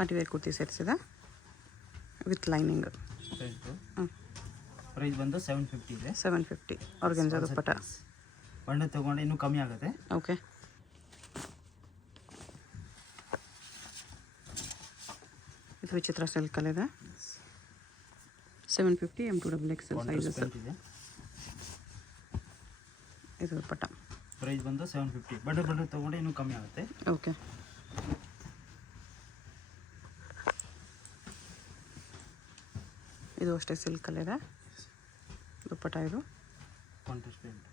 Party wear kurti sets ಇದೆ with lining. Price ಬಂದು 750 ಇದೆ. 750 ಆರ್ಗೆನ್ಜಾ ದುಪ್ಪಟ್ಟ. ಬಣ್ಣ ತೊಗೊಂಡು ಇನ್ನೂ ಕಮ್ಮಿ ಆಗುತ್ತೆ. ಓಕೆ. ಇದು ವಿಚಿತ್ರ ಸಿಲ್ಕಲ್ಲಿದೆ. 750 M2XXL ಸೈಜಸ್ ಇದೆ. ಇದು ದುಪ್ಪಟ್ಟ. ಪ್ರೈಸ್ ಬಂದು 750. ಬಣ್ಣ ತೊಗೊಂಡು ಇನ್ನೂ ಕಮ್ಮಿ ಆಗುತ್ತೆ. ಓಕೆ. ಇದು ಅಷ್ಟೇ ಸಿಲ್ಕಲ್ಲಿದೆ ದುಪ್ಪಟ್ಟ. ಇದು ಕಾಂಟ್ರಾಸ್ಟ್ ಪ್ಯಾಂಟ್.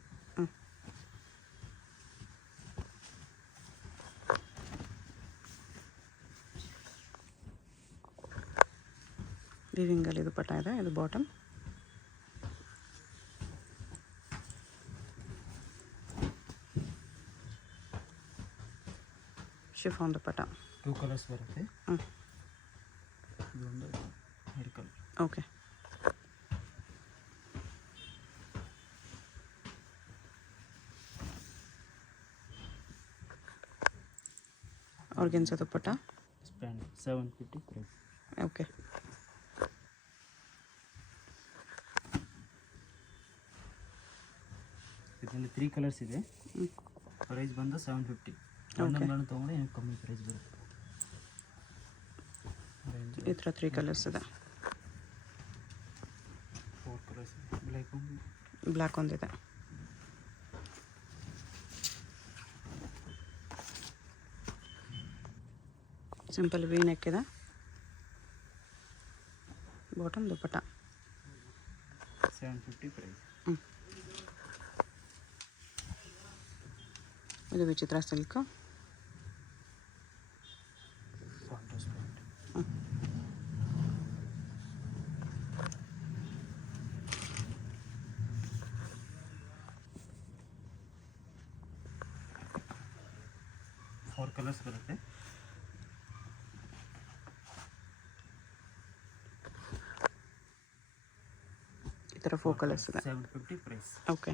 ವೀವಿಂಗಲ್ಲಿ ದುಪ್ಪಟ್ಟ ಇದೆ. ಇದು ಬಾಟಮ್. ಶಿಫಾನ್ ದುಪ್ಪಟ್ಟ. 2 ಕಲರ್ಸ್ ಬರುತ್ತೆ. ಇದೊಂದು red colour. Okay. Organza dupatta. Pant 750 price. Okay. ಇದರಲ್ಲಿ 3 ಕಲರ್ಸ್ ಇದೆ. ಪ್ರೈಸ್ ಬಂದು 750. ಬಣ್ಣ ತೊಗೊಂಡು ಏನು ಕಮ್ಮಿ ಪ್ರೈಸ್ ಬರುತ್ತೆ. ಈ ಥರ 3 ಕಲರ್ಸ್ ಇದೆ. 4 ಕಲರ್ಸ್. ಬ್ಲ್ಯಾಕ್ ಒಂದಿದೆ. ಸಿಂಪಲ್ ವಿ ನೆಕ್ ಇದೆ. ಬಾಟಮ್ ದುಪ್ಪಟ್ಟ. 750 ಪ್ರೈಸ್. ಇದು ವಿಚಿತ್ರ silk. Contrast pant. Four colours ಬರುತ್ತೆ. ಈ ಥರ 4 ಕಲರ್ಸ್ ಇದೆ. 750 ಪ್ರೈಸ್. ಓಕೆ.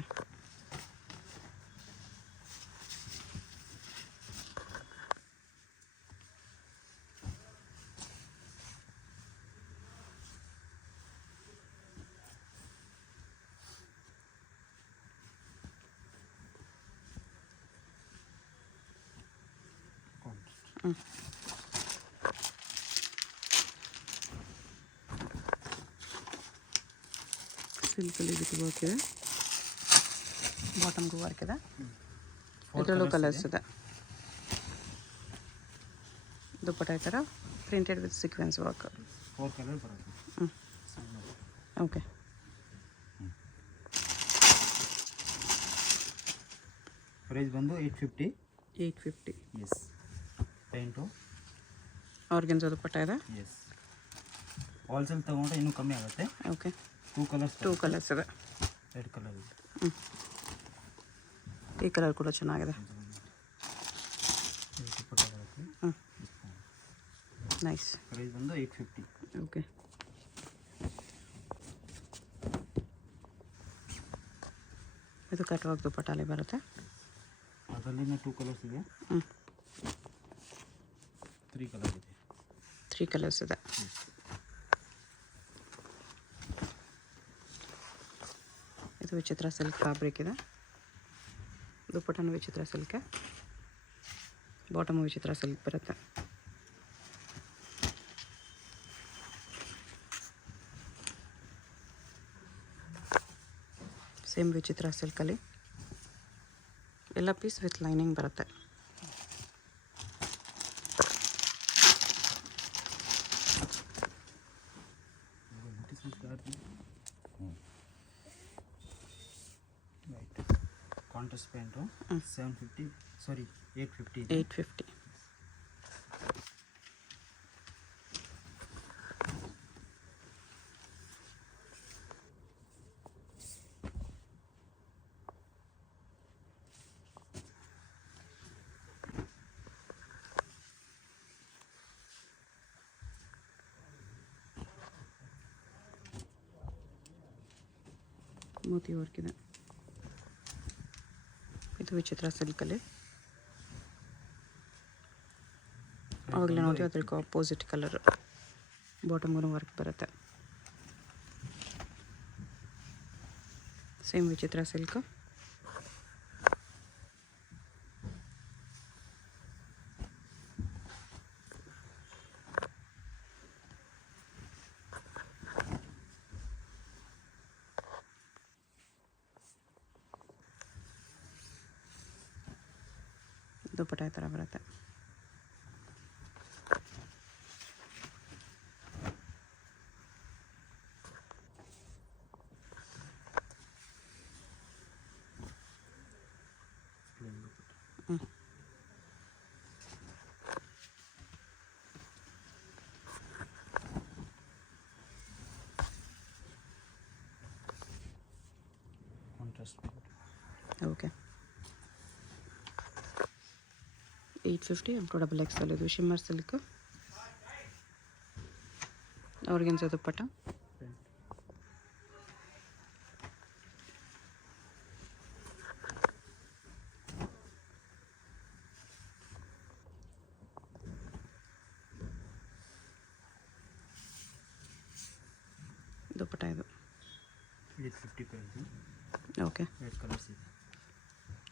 ಸಿಲ್ಕಲ್ಲಿ ಇದಕ್ಕೆ ವರ್ಕ್ ಇದೆ. ಬಾಟಮ್ಗೂ ವರ್ಕ್ ಇದೆ. ಇದರಲ್ಲೂ ಕಲರ್ಸ್ ಇದೆ. ದುಪ್ಪಟ್ಟ ಈ ಥರ printed with sequence work. 4 colour ಬರುತ್ತೆ. ಓಕೆ. ಪ್ರೈಸ್ ಬಂದು 850. 850. ಎಸ್. ಪೇಂಟು ಆರ್ಗೆನ್ಜಾ ದುಪ್ಪಟ್ಟ ಇದೆ. ಎಸ್. ಹೋಲ್ಸೇಲ್ ತೊಗೊಂಡ್ರೆ ಇನ್ನೂ ಕಮ್ಮಿ ಆಗುತ್ತೆ. ಓಕೆ. 2 ಕಲರ್ಸ್. 2 ಕಲರ್ಸ್ ಇದೆ. ರೆಡ್ ಕಲರ್ ಇದೆ. ಈ ಕಲರ್ ಕೂಡ ಚೆನ್ನಾಗಿದೆ. ನೈಸ್. ಪ್ರೈಸ್ ಬಂದು 850. ಓಕೆ. ಇದು ಕಟ್ವಾಗ್ ದುಪ್ಪಟ್ಟಲ್ಲಿ ಬರುತ್ತೆ. ಅದರಲ್ಲಿನ 2 ಕಲರ್ಸ್ ಇದೆ. 3 ಕಲರ್ ಇದೆ. 3 ಕಲರ್ಸ್ ಇದೆ. ಇದು ವಿಚಿತ್ರ ಸಿಲ್ಕ್ ಫ್ಯಾಬ್ರಿಕ್ ಇದೆ. ದುಪ್ಪಟ್ಟನು ವಿಚಿತ್ರ ಸಿಲ್ಕ್. ಬಾಟಮು ವಿಚಿತ್ರ ಸಿಲ್ಕ್ ಬರುತ್ತೆ. ಸೇಮ್ ವಿಚಿತ್ರ ಸಿಲ್ಕಲ್ಲಿ ಎಲ್ಲ ಪೀಸ್ ವಿತ್ ಲೈನಿಂಗ್ ಬರುತ್ತೆ. ಕಾಂಟ್ರಾಸ್ಟ್ ಪ್ಯಾಂಟು 750 ಸಾರಿ 850. 850. ಮೋತಿ ವರ್ಕ್ ಇದೆ. ಇದು ವಿಚಿತ್ರ ಸಿಲ್ಕಲ್ಲಿ ಆವಾಗಲೇ ನೋಡಿದ್ವಿ ಅದಕ್ಕೆ ಆಪೋಸಿಟ್ ಕಲರ್. ಬಾಟಮ್ಗೂ ವರ್ಕ್ ಬರುತ್ತೆ. ಸೇಮ್ ವಿಚಿತ್ರ ಸಿಲ್ಕ್. ದುಪ್ಪಟ್ಟ ಈ ಥರ ಬರುತ್ತೆ. Contrast okay. 850 M2 XL ಇದು ಶಿಮ್ಮರ್ ಸಿಲ್ಕ್. ಆರ್ಗೆನ್ಸಾ ದುಪ್ಪಟ್ಟ. ದುಪ್ಪಟ್ಟ ಇದು 850 ಪ್ರೈಸ್. ಓಕೆ. 8 ಕಲರ್ಸ್ ಇದೆ.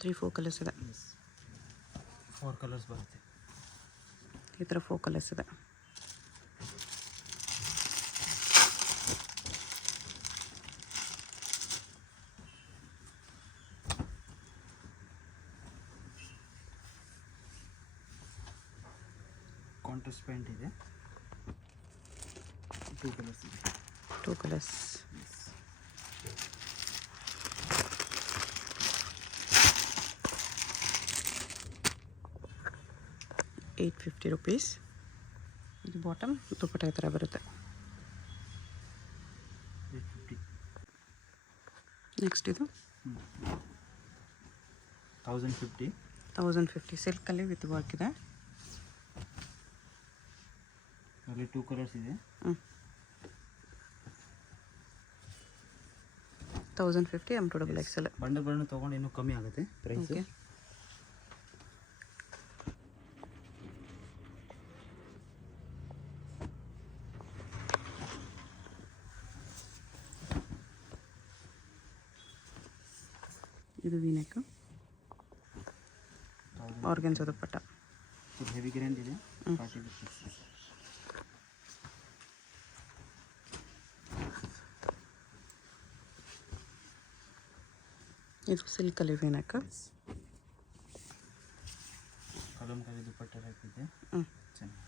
3-4 ಕಲರ್ಸ್ ಇದೆ. 4 ಕಲರ್ಸ್ ಬರುತ್ತೆ. ಈ ಥರ 4 ಕಲರ್ಸ್ ಇದೆ. ಕಾಂಟ್ರಾಸ್ಟ್ ಪ್ಯಾಂಟ್ ಇದೆ. 2 ಕಲರ್ಸ್ ಇದೆ. 2 ಕಲರ್ಸ್. ₹850. ಇದು ಬಾಟಮ್. ದುಪ್ಪಟ್ಟ ಈ ಥರ ಬರುತ್ತೆ. 850. ನೆಕ್ಸ್ಟ್ ಇದು 1050. 1050 ಸಿಲ್ಕಲ್ಲಿ ವಿತ್ ವರ್ಕ್ ಇದೆ. ಅಲ್ಲಿ 2 ಕಲರ್ಸ್ ಇದೆ. 1050 M2 XL. ಬಂಡಲ್ ತೊಗೊಂಡು ಇನ್ನೂ ಕಮ್ಮಿ ಆಗುತ್ತೆ ಪ್ರೈಸ್. ಓಕೆ. ಇದು ವೀನೆಕ್. ಆರ್ಗೆನ್ಸಾ ದುಪ್ಪಟ್ಟ. ಇದು ಹೆವಿ ಗ್ರ್ಯಾಂಡ್ ಇದೆ. 40 rupees. ಇದು ಸಿಲ್ಕಲ್ಲಿ ವೀನೆಕ್. ಕಲಂಕಾರಿ ದುಪ್ಪಟ್ಟ ಹಾಕಿದೆ. ಚೆನ್ನಾಗಿ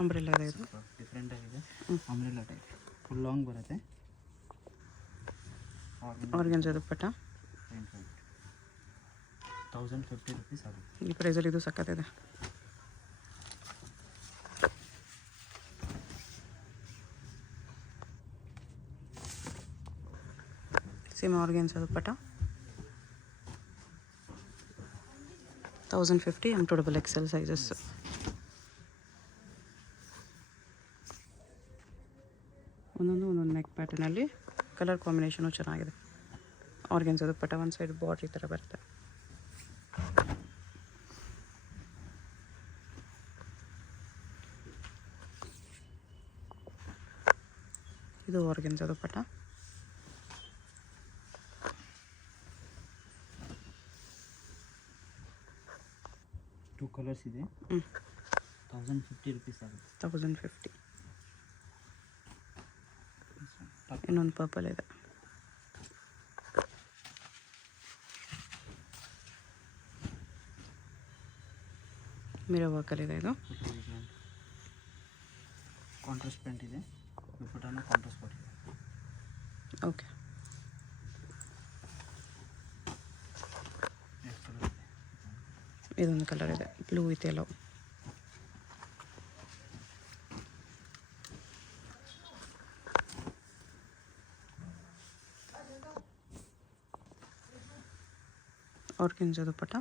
ಅಂಬ್ರೆಲ್ಲಾ ಇದೆ. ಇದು ಡಿಫ್ರೆಂಟ್ ಆಗಿದೆ. ಅಂಬ್ರೆಲ್ಲಾ ಟೈಪ್ ಫುಲ್ ಲಾಂಗ್ ಬರುತ್ತೆ. ಆರ್ಗೆನ್ಸಾ ದುಪ್ಪಟ್ಟ. 1050 rupees ಆಗುತ್ತೆ. ಈ ಪ್ರೈಸಲ್ಲಿ ಇದು ಸಕ್ಕತ್ತಿದೆ. ಸೇಮ್ ಆರ್ಗೆನ್ಸಾ ದುಪ್ಪಟ್ಟ. 1050 M2 XL ಸೈಜಸ್. ಒಂದೊಂದು ನೆಕ್ ಪ್ಯಾಟರ್ನಲ್ಲಿ ಕಲರ್ ಕಾಂಬಿನೇಷನು ಚೆನ್ನಾಗಿದೆ. ಆರ್ಗೆನ್ಸಾ ದುಪ್ಪಟ್ಟ. ಒಂದು ಸೈಡ್ ಬಾರ್ಡ್ರ್ ಈ ಥರ ಬರುತ್ತೆ. ಇದು ಆರ್ಗೆನ್ಸಾ ದುಪ್ಪಟ್ಟ. ಟೂ ಕಲರ್ಸ್ ಇದೆ. 1050 rupees ಆಗುತ್ತೆ. 1050. ಇನ್ನೊಂದು ಪರ್ಪಲ್ ಇದೆ. ಮಿರರ್ ವರ್ಕಲ್ಲಿದೆ ಇದು. ಕಾಂಟ್ರಾಸ್ಟ್ ಪ್ಯಾಂಟ್ ಇದೆ. ದುಪ್ಪಟ್ಟನ ಕಾಂಟ್ರಾಸ್ಟ್ ಕೊಟ್ಟಿದೆ. ಓಕೆ. ಇದೊಂದು ಕಲರ್ ಇದೆ. Blue with yellow. Organza dupatta.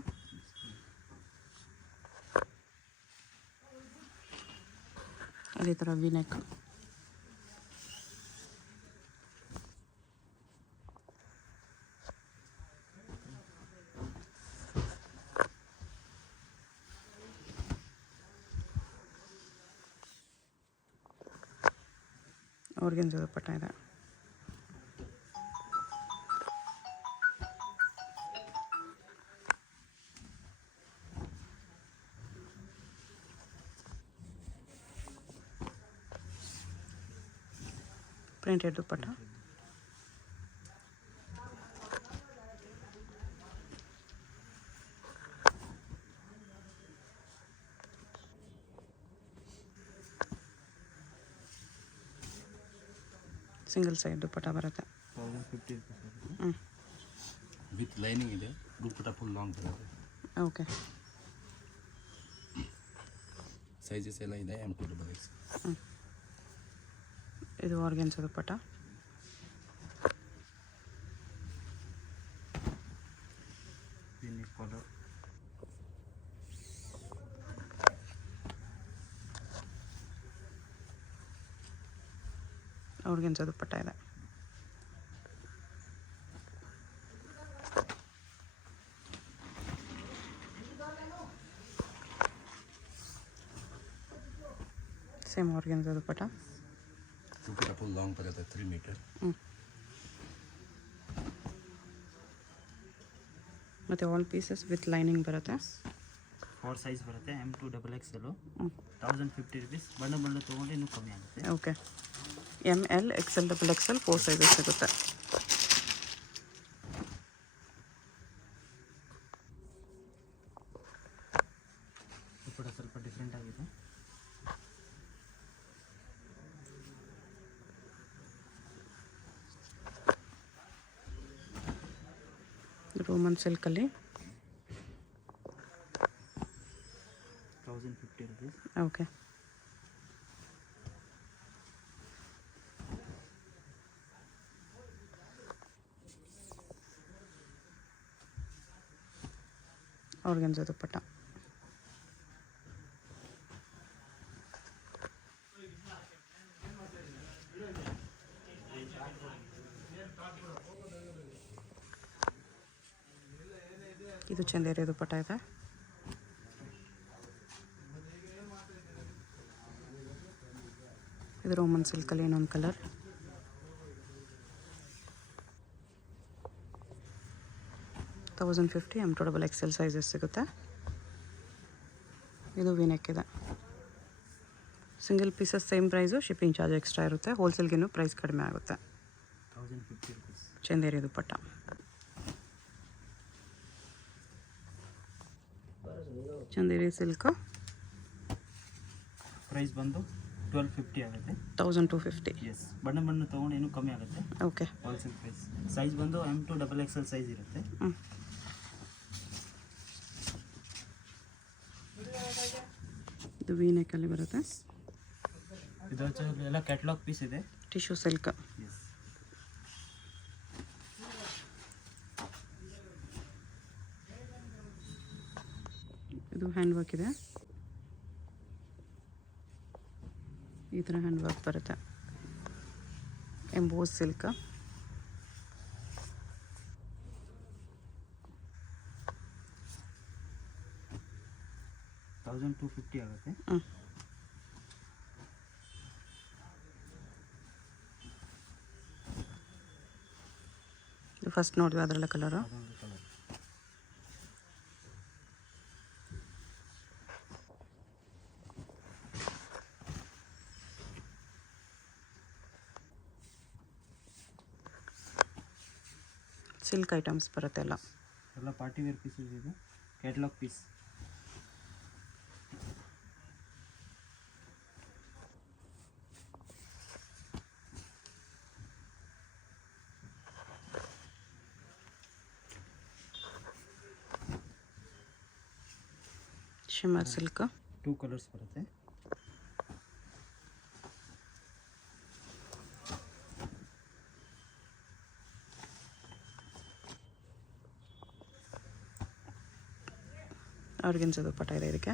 ಅದೇ ಥರ ವಿನೆಕ್. ಆರ್ಗೆನ್ಸಾ ದುಪ್ಪಟ್ಟ ಇದೆ. Printed dupatta. Single side dupatta ಬರುತ್ತೆ. 1050 rupees ಆಗುತ್ತೆ. ಹ್ಞೂ ವಿತ್ ಲೈನಿಂಗ್ ಇದೆ. ದುಪ್ಪಟ್ಟ ಫುಲ್ ಲಾಂಗ್ ಬರುತ್ತೆ. ಓಕೆ. ಸೈಜಸ್ ಎಲ್ಲ ಇದೆ. M2XX. ಇದು organza dupatta. Unique colour. Organza dupatta ಇದೆ. Same organza dupatta. Dupatta full long ಬರುತ್ತೆ 3 ಮೀಟರ್. ಮತ್ತು ಆಲ್ ಪೀಸಸ್ ವಿತ್ ಲೈನಿಂಗ್ ಬರುತ್ತೆ. 4 ಸೈಜ್ ಬರುತ್ತೆ. M2XXL 1050 rupees. ಬಣ್ಣ ತೊಗೊಂಡು ಇನ್ನೂ ಕಮ್ಮಿ ಆಗುತ್ತೆ. Okay. ML XL XXL 4 sizes ಸಿಗುತ್ತೆ. ದುಪ್ಪಟ್ಟ ಸ್ವಲ್ಪ ಡಿಫ್ರೆಂಟ್ ಆಗಿದೆ. ರೋಮನ್ ಸಿಲ್ಕಲ್ಲಿ 1050 rupees. ಓಕೆ. ಆರ್ಗೆನ್ಸಾ ದುಪ್ಪಟ್ಟ. ಇದು ಚಂದೇರಿ ದುಪ್ಪಟ್ಟ ಇದೆ. ಇದು ರೋಮನ್ ಸಿಲ್ಕಲ್ಲಿ ಇನ್ನೊಂದು ಕಲರ್. $1050 M2XXL ಸೈಜಸ್ ಸಿಗುತ್ತೆ. ಇದು ವಿನೆಕ್ ಇದೆ. Single pieces same price, shipping charge extra ಇರುತ್ತೆ. ಹೋಲ್ಸೇಲ್ಗಿನ್ನೂ ಪ್ರೈಸ್ ಕಡಿಮೆ ಆಗುತ್ತೆ. 1050 rupees. ಚಂದೇರಿ ದುಪ್ಪಟ್ಟ. ಚಂದೇರಿ ಸಿಲ್ಕ್ ಪ್ರೈಸ್ ಬಂದು 1250 ಆಗುತ್ತೆ. 1250. ಎಸ್. ಬಣ್ಣ ತೊಗೊಂಡು ಇನ್ನೂ ಕಮ್ಮಿ ಆಗುತ್ತೆ. ಓಕೆ. Wholesale price. ಸೈಜ್ ಬಂದು M2XXL ಸೈಜ್ ಇರುತ್ತೆ. ಇದು ವಿನೆಕ್ಕಲ್ಲಿ ಬರುತ್ತೆ. ಇದು ಎಲ್ಲ ಕ್ಯಾಟ್ಲಾಗ್ ಪೀಸ್ ಇದೆ. Tissue silk. ಎಸ್. ಇದು ಹ್ಯಾಂಡ್ ವರ್ಕ್ ಇದೆ. ಈ ಥರ ಹ್ಯಾಂಡ್ ವರ್ಕ್ ಬರುತ್ತೆ. Emboss silk. $1250 ಆಗುತ್ತೆ. ಫಸ್ಟ್ ನೋಡಿದ್ವಿ ಅದರಲ್ಲ ಕಲರು. ಅದೊಂದು ಕಲರ್. ಸಿಲ್ಕ್ ಐಟಮ್ಸ್ ಬರುತ್ತೆ ಎಲ್ಲ. ಎಲ್ಲ ಪಾರ್ಟಿ ವೇರ್ ಪೀಸಸ್ ಇದೆ. Catalogue piece. Shimmer silk. 2 colours ಬರುತ್ತೆ. ಆರ್ಗೆನ್ಸಾ ದುಪ್ಪಟ್ಟ ಇದೆ ಇದಕ್ಕೆ.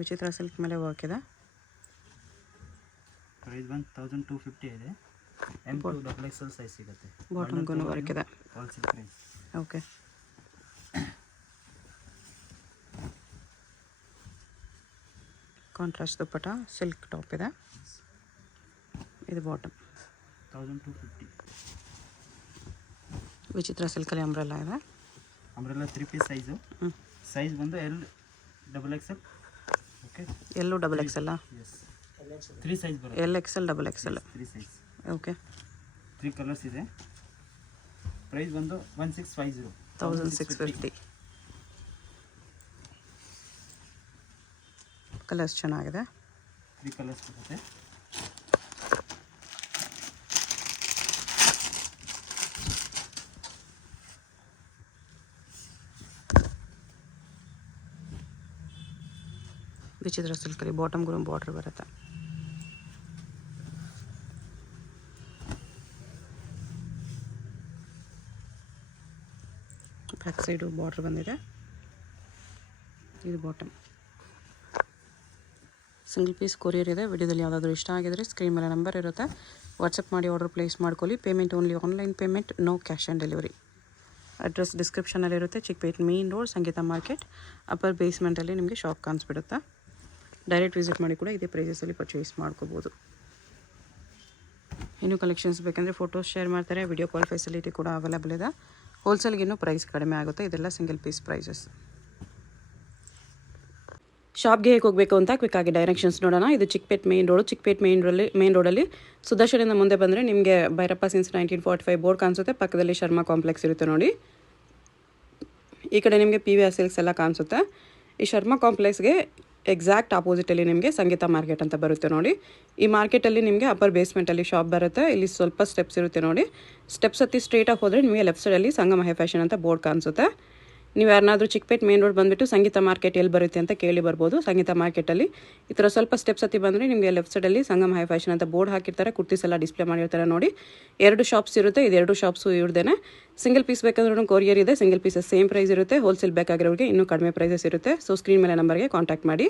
ವಿಚಿತ್ರ ಸಿಲ್ಕ್ ಮೇಲೆ ವರ್ಕ್ ಇದೆ. ಪ್ರೈಸ್ ಬಂದು 1250 ಇದೆ. M2XXL ಸೈಜ್ ಸಿಗುತ್ತೆ. ಬಾಟಮ್ಗೂ ವರ್ಕ್ ಇದೆ. Wholesale price. Okay. Contrast dupatta silk top ಇದೆ. ಇದು ಬಾಟಮ್ 1250. ವಿಚಿತ್ರ ಸಿಲ್ಕಲ್ಲಿ ಅಂಬ್ರೆಲ್ಲ ಇದೆ. Umbrella 3 piece size. ಸೈಜ್ ಬಂದು XXL. ಓಕೆ, ಎಲ್ಲೂ ಡಬಲ್ ಎಕ್ಸೆಲ್ಲ. ಎಸ್ 3 ಸೈಜ್ ಬರುತ್ತೆ. XL double XL. 3 size. Okay, 3 colours ಇದೆ. ಪ್ರೈಸ್ ಬಂದು 1650. 1650. ಕಲರ್ಸ್ ಚೆನ್ನಾಗಿದೆ. 3 ಕಲರ್ಸ್ ಬರುತ್ತೆ. ವಿಚಿತ್ರ ಸಿಲ್ಕಲ್ಲಿ ಬಾಟಮ್ಗೂ ಬಾರ್ಡ್ರ್ ಬರುತ್ತೆ. ಬ್ಯಾಕ್ ಸೈಡು ಬಾರ್ಡ್ರ್ ಬಂದಿದೆ. ಇದು ಬಾಟಮ್. ಸಿಂಗಲ್ ಪೀಸ್ ಕೊರಿಯರ್ ಇದೆ. ವಿಡಿಯೋದಲ್ಲಿ ಯಾವುದಾದ್ರೂ ಇಷ್ಟ ಆಗಿದರೆ ಸ್ಕ್ರೀನ್ ಮೇಲೆ ನಂಬರ್ ಇರುತ್ತೆ, ವಾಟ್ಸಪ್ ಮಾಡಿ ಆರ್ಡರ್ ಪ್ಲೇಸ್ ಮಾಡ್ಕೊಳ್ಳಿ. Payment only online payment, no cash on delivery. Address ಡಿಸ್ಕ್ರಿಪ್ಷನಲ್ಲಿರುತ್ತೆ. Chickpet main road, Sangeetha market, upper ಬೇಸ್ಮೆಂಟಲ್ಲಿ ನಿಮಗೆ ಶಾಪ್ ಕಾಣಿಸ್ಬಿಡುತ್ತೆ. ಡೈರೆಕ್ಟ್ ವಿಸಿಟ್ ಮಾಡಿ ಕೂಡ ಇದೇ ಪ್ರೈಸಸಲ್ಲಿ ಪರ್ಚೇಸ್ ಮಾಡ್ಕೋಬೋದು. ಇನ್ನೂ ಕಲೆಕ್ಷನ್ಸ್ ಬೇಕಂದರೆ ಫೋಟೋಸ್ ಶೇರ್ ಮಾಡ್ತಾರೆ. ವಿಡಿಯೋ ಕಾಲ್ ಫೆಸಿಲಿಟಿ ಕೂಡ ಅವೈಲೇಬಲ್ ಇದೆ. ಹೋಲ್ಸೇಲ್ಗೆ ಇನ್ನೂ ಪ್ರೈಸ್ ಕಡಿಮೆ ಆಗುತ್ತೆ. ಇದೆಲ್ಲ ಸಿಂಗಲ್ ಪೀಸ್ ಪ್ರೈಸಸ್. ಶಾಪ್ಗೆ ಹೇಗೆ ಹೋಗಬೇಕು ಅಂತ ಕ್ವಿಕ್ಕಾಗಿ ಡೈರೆಕ್ಷನ್ಸ್ ನೋಡೋಣ. ಇದು Chickpet main road. Chickpet main ರೋಡಲ್ಲಿ ಸುದರ್ಶನಿಂದ ಮುಂದೆ ಬಂದರೆ ನಿಮಗೆ ಭೈರಪ್ಪ ಸಿನ್ಸ್ 1945 ಬೋರ್ಡ್ ಕಾಣಿಸುತ್ತೆ. ಪಕ್ಕದಲ್ಲಿ ಶರ್ಮಾ ಕಾಂಪ್ಲೆಕ್ಸ್ ಇರುತ್ತೆ ನೋಡಿ. ಈ ಕಡೆ ನಿಮಗೆ PVR ಸಿಲ್ಕ್ಸ್ ಎಲ್ಲ ಕಾಣಿಸುತ್ತೆ. ಈ ಶರ್ಮಾ ಕಾಂಪ್ಲೆಕ್ಸ್ಗೆ ಎಕ್ಸಾಕ್ಟ್ ಆಪೋಸಿಟಲ್ಲಿ ನಿಮಗೆ ಸಂಗೀತ ಮಾರ್ಕೆಟ್ ಅಂತ ಬರುತ್ತೆ ನೋಡಿ. ಈ ಮಾರ್ಕೆಟಲ್ಲಿ ನಿಮಗೆ ಅಪ್ಪರ್ ಬೇಸ್ಮೆಂಟಲ್ಲಿ ಶಾಪ್ ಬರುತ್ತೆ. ಇಲ್ಲಿ ಸ್ವಲ್ಪ ಸ್ಟೆಪ್ಸ್ ಇರುತ್ತೆ ನೋಡಿ. ಸ್ಟೆಪ್ಸ್ ಹತ್ತಿ ಸ್ಟ್ರೇಟಾಗಿ ಹೋದರೆ ನಿಮಗೆ ಲೆಫ್ಟ್ ಸೈಡಲ್ಲಿ ಸಂಗಮ ಹೈ ಫ್ಯಾಷನ್ ಅಂತ ಬೋರ್ಡ್ ಕಾಣಿಸುತ್ತೆ. ನೀವು ಯಾರನ್ನಾದರೂ ಚಿಕ್ಕಪೇಟೆ ಮೇನ್ ರೋಡ್ ಬಂದುಬಿಟ್ಟು ಸಂಗೀತ ಮಾರ್ಕೆಟ್ ಎಲ್ಲಿ ಬರುತ್ತೆ ಅಂತ ಕೇಳಿ ಬರ್ಬೋದು. ಸಂಗೀತ ಮಾರ್ಕೆಟಲ್ಲಿ ಈ ಥರ ಸ್ವಲ್ಪ ಸ್ಟೆಪ್ಸ್ ಹತ್ತಿ ಬಂದರೆ ನಿಮಗೆ ಲೆಫ್ಟ್ ಸೈಡಲ್ಲಿ ಸಂಗಮ ಹೈ ಫ್ಯಾಷನ್ ಅಂತ ಬೋರ್ಡ್ ಹಾಕಿರ್ತಾರೆ. ಕುರ್ತೀಸ್ ಎಲ್ಲ ಡಿಸ್ಪ್ಲೇ ಮಾಡಿರ್ತಾರೆ ನೋಡಿ. 2 ಶಾಪ್ಸ್ ಇರುತ್ತೆ. ಇದು 2 ಶಾಪ್ಸು ಇವ್ರದ್ದೇನೆ. ಸಿಂಗಲ್ ಪೀಸ್ ಬೇಕಾದ್ರೂ ಕೊರಿಯರ್ ಇದೆ. ಸಿಂಗಲ್ ಪೀಸಸ್ ಸೇಮ್ ಪ್ರೈಸ್ ಇರುತ್ತೆ. ಹೋಲ್ಸೇಲ್ ಬೇಕಾಗಿರೋರಿಗೆ ಇನ್ನೂ ಕಡಿಮೆ ಪ್ರೈಸಸ್ ಇರುತ್ತೆ. ಸೊ ಸ್ಕ್ರೀನ್ ಮೇಲೆ ನಂಬರ್ಗೆ ಕಾಂಟ್ಯಾಕ್ಟ್ ಮಾಡಿ.